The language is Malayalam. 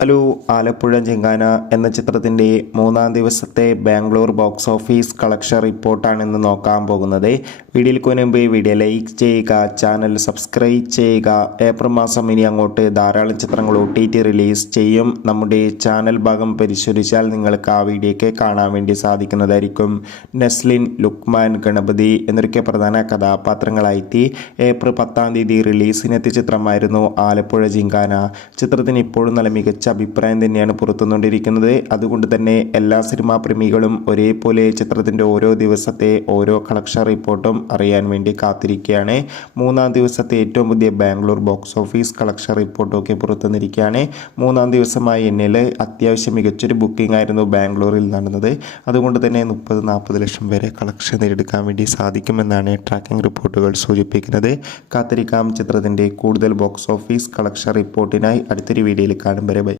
ഹലോ, ആലപ്പുഴ ജിങ്കാന എന്ന ചിത്രത്തിൻ്റെ മൂന്നാം ദിവസത്തെ ബാംഗ്ലൂർ ബോക്സ് ഓഫീസ് കളക്ഷൻ റിപ്പോർട്ടാണ് ഇന്ന് നോക്കാൻ പോകുന്നത്. വീഡിയോയ്ക്ക് മുൻപ് വീഡിയോ ലൈക്ക് ചെയ്യുക, ചാനൽ സബ്സ്ക്രൈബ് ചെയ്യുക. ഏപ്രിൽ മാസം ഇനി അങ്ങോട്ട് ധാരാളം ചിത്രങ്ങൾ OTT റിലീസ് ചെയ്യും. നമ്മുടെ ചാനൽ ഭാഗം പരിശോധിച്ചാൽ നിങ്ങൾക്ക് ആ വീഡിയോയ്ക്ക് കാണാൻ വേണ്ടി സാധിക്കുന്നതായിരിക്കും. നെസ്ലിൻ, ലുക്മാൻ, ഗണപതി എന്നൊക്കെ പ്രധാന കഥാപാത്രങ്ങളായി ഏപ്രിൽ 10-ാം തീയതി റിലീസിനെത്തിയ ചിത്രമായിരുന്നു ആലപ്പുഴ ജിങ്കാന. ചിത്രത്തിന് ഇപ്പോഴും നല്ല മികച്ച അഭിപ്രായം തന്നെയാണ് പുറത്തുകൊണ്ടിരിക്കുന്നത്. അതുകൊണ്ട് തന്നെ എല്ലാ സിനിമാ പ്രേമികളും ഒരേപോലെ ചിത്രത്തിൻ്റെ ഓരോ ദിവസത്തെ ഓരോ കളക്ഷൻ റിപ്പോർട്ടും അറിയാൻ വേണ്ടി കാത്തിരിക്കുകയാണ്. മൂന്നാം ദിവസത്തെ ഏറ്റവും പുതിയ ബാംഗ്ലൂർ ബോക്സ് ഓഫീസ് കളക്ഷൻ റിപ്പോർട്ടൊക്കെ പുറത്തുവന്നിരിക്കുകയാണ്. മൂന്നാം ദിവസമായി എന്നിൽ അത്യാവശ്യം മികച്ചൊരു ബുക്കിംഗ് ആയിരുന്നു ബാംഗ്ലൂരിൽ നടന്നത്. അതുകൊണ്ട് തന്നെ 30-40 ലക്ഷം വരെ കളക്ഷൻ നേടിയെടുക്കാൻ വേണ്ടി സാധിക്കുമെന്നാണ് ട്രാക്കിംഗ് റിപ്പോർട്ടുകൾ സൂചിപ്പിക്കുന്നത്. കാത്തിരിക്കാം ചിത്രത്തിൻ്റെ കൂടുതൽ ബോക്സ് ഓഫീസ് കളക്ഷൻ റിപ്പോർട്ടിനായി. അടുത്തൊരു വീഡിയോയിൽ കാണും വരെ ബൈ.